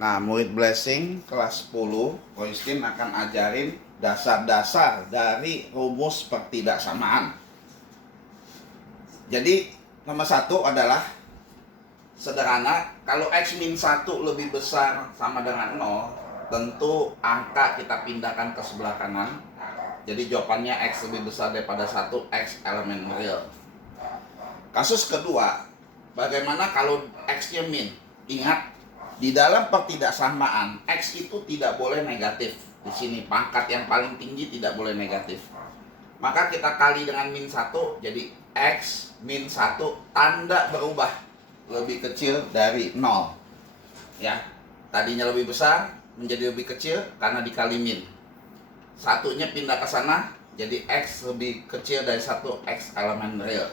Nah, murid Blessing kelas 10, Ko Iskin akan ajarin dasar-dasar dari rumus pertidaksamaan. Jadi, nomor 1 adalah sederhana, kalau X min 1 lebih besar sama dengan 0, tentu angka kita pindahkan ke sebelah kanan. Jadi jawabannya X lebih besar daripada 1, X elemen real. Kasus kedua, bagaimana kalau X-nya min? Ingat, di dalam pertidaksamaan, X itu tidak boleh negatif. Di sini pangkat yang paling tinggi tidak boleh negatif. Maka kita kali dengan min 1, jadi X min 1 tanda berubah lebih kecil dari 0. Ya, tadinya lebih besar menjadi lebih kecil karena dikali min. Satunya pindah ke sana, jadi X lebih kecil dari 1, X elemen real.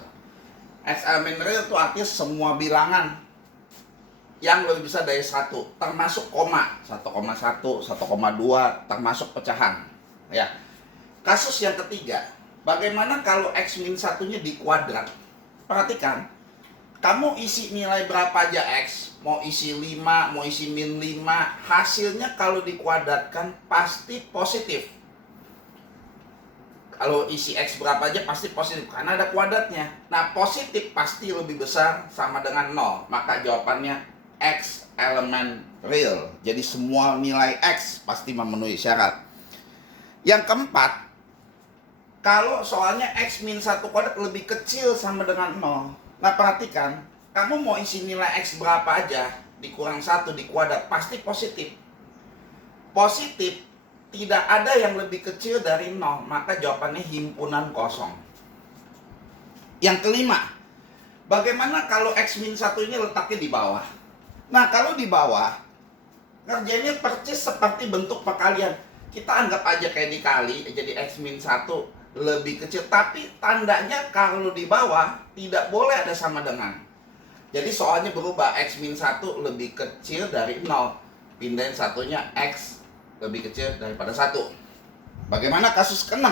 X elemen real itu artinya semua bilangan yang lebih besar dari 1, termasuk koma, 1,1, 1,2, termasuk pecahan. Ya. Kasus yang ketiga, bagaimana kalau X min 1-nya dikuadrat? Perhatikan, kamu isi nilai berapa aja X, mau isi 5, mau isi min 5, hasilnya kalau dikuadratkan pasti positif. Kalau isi X berapa aja pasti positif, karena ada kuadratnya. Nah, positif pasti lebih besar sama dengan 0, maka jawabannya X elemen real. Jadi semua nilai X pasti memenuhi syarat. Yang keempat, kalau soalnya X min 1 kuadrat lebih kecil sama dengan 0. Nah, perhatikan, kamu mau isi nilai X berapa aja, dikurang 1 di kuadrat, pasti positif. Positif, tidak ada yang lebih kecil dari 0, maka jawabannya himpunan kosong. Yang kelima, bagaimana kalau X min 1 ini letaknya di bawah? Nah, kalau di bawah, ngerjainnya persis seperti bentuk perkalian. Kita anggap aja kayak dikali, jadi X min 1 lebih kecil. Tapi tandanya kalau di bawah, tidak boleh ada sama dengan. Jadi soalnya berubah, X min 1 lebih kecil dari 0. Pindahin satunya, X lebih kecil daripada 1. Bagaimana kasus ke-6?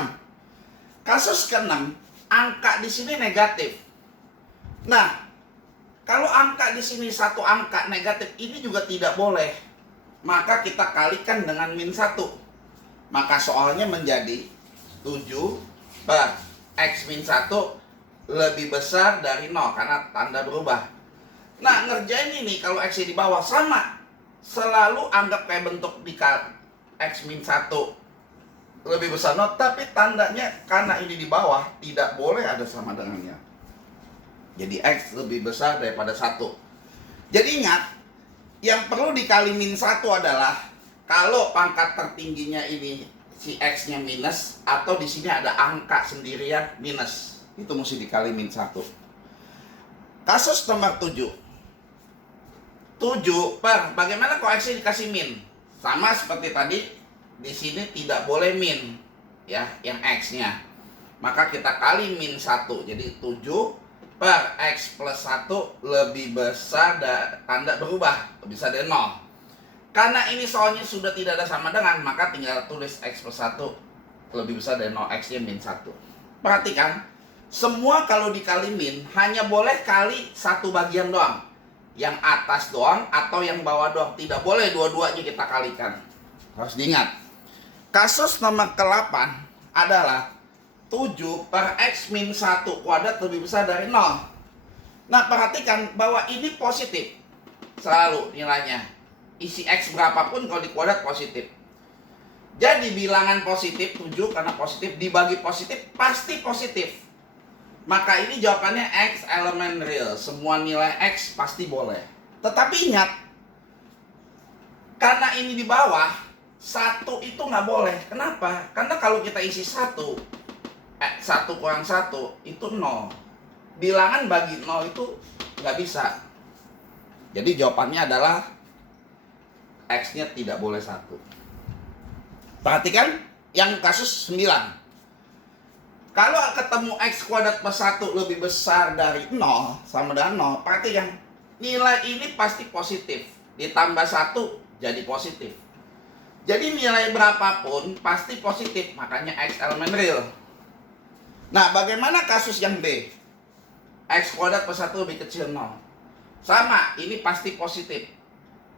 Kasus ke-6, angka di sini negatif. Nah, kalau angka di sini satu angka negatif, ini juga tidak boleh. Maka kita kalikan dengan min 1. Maka soalnya menjadi 7 per X min 1 lebih besar dari 0, karena tanda berubah. Nah, ngerjain ini kalau X di bawah sama. Selalu anggap kayak bentuk dikali X min 1 lebih besar 0, tapi tandanya karena ini di bawah, tidak boleh ada sama dengannya. Jadi X lebih besar daripada 1. Jadi ingat, yang perlu dikali min 1 adalah kalau pangkat tertingginya ini si X-nya minus, atau di sini ada angka sendirian minus. Itu mesti dikali min 1. Kasus nomor 7. 7 per, bagaimana kalau X-nya dikasih min? Sama seperti tadi, di sini tidak boleh min, ya, yang X-nya. Maka kita kali min 1, jadi 7 per X plus 1 lebih besar, tanda berubah, lebih besar dari 0. Karena ini soalnya sudah tidak ada sama dengan, maka tinggal tulis X plus 1 lebih besar dari 0, X-nya min 1. Perhatikan, semua kalau dikali min, hanya boleh kali satu bagian doang. Yang atas doang atau yang bawah doang. Tidak boleh dua-duanya kita kalikan. Harus diingat. Kasus nomor ke-8 adalah 7 per X min 1 kuadrat lebih besar dari 0. Nah, perhatikan bahwa ini positif. Selalu nilainya. Isi X berapapun kalau di kuadrat positif. Jadi bilangan positif 7 karena positif dibagi positif pasti positif. Maka ini jawabannya X elemen real. Semua nilai X pasti boleh. Tetapi ingat, karena ini di bawah, 1 itu nggak boleh. Kenapa? Karena kalau kita isi 1 kurang 1 itu 0. Bilangan bagi 0 itu nggak bisa. Jadi jawabannya adalah X-nya tidak boleh 1. Perhatikan yang kasus 9. Kalau ketemu X kuadrat plus 1 lebih besar dari 0 sama dengan 0, perhatikan nilai ini pasti positif. Ditambah 1 jadi positif. Jadi nilai berapapun pasti positif, makanya X elemen real. Nah, bagaimana kasus yang B? X kuadrat plus 1 lebih kecil 0. Sama, ini pasti positif.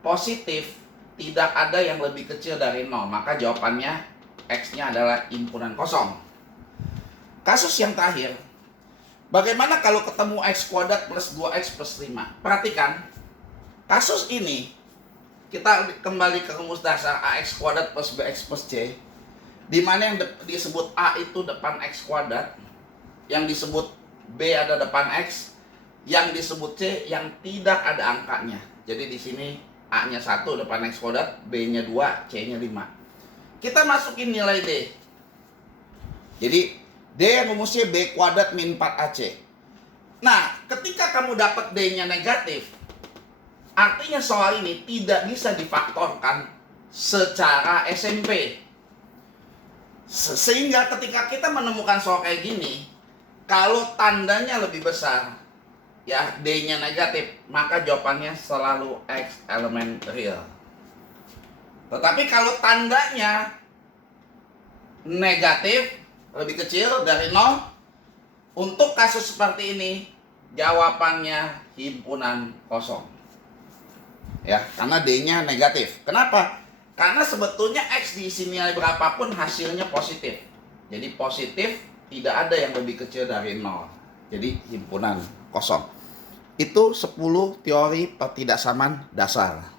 Positif tidak ada yang lebih kecil dari 0. Maka jawabannya X-nya adalah himpunan kosong. Kasus yang terakhir, bagaimana kalau ketemu X kuadrat plus 2X plus 5? Perhatikan, kasus ini kita kembali ke rumus dasar AX kuadrat plus BX plus C, di mana yang disebut A itu depan X kuadrat, yang disebut B ada depan X, yang disebut C yang tidak ada angkanya. Jadi di sini A-nya 1 depan X kuadrat, B-nya 2, C-nya 5. Kita masukin nilai D. Jadi D yang rumusnya B kuadrat min 4AC. Nah, ketika kamu dapat D-nya negatif, artinya soal ini tidak bisa difaktorkan secara SMP. Sehingga ketika kita menemukan soal kayak gini, kalau tandanya lebih besar, ya D-nya negatif, maka jawabannya selalu X elemen real. Tetapi kalau tandanya negatif, lebih kecil dari 0, untuk kasus seperti ini jawabannya himpunan kosong. Ya, karena D-nya negatif. Kenapa? Karena sebetulnya X diisi nilai berapapun hasilnya positif. Jadi positif, tidak ada yang lebih kecil dari 0. Jadi himpunan kosong. Itu 10 teori pertidaksamaan dasar.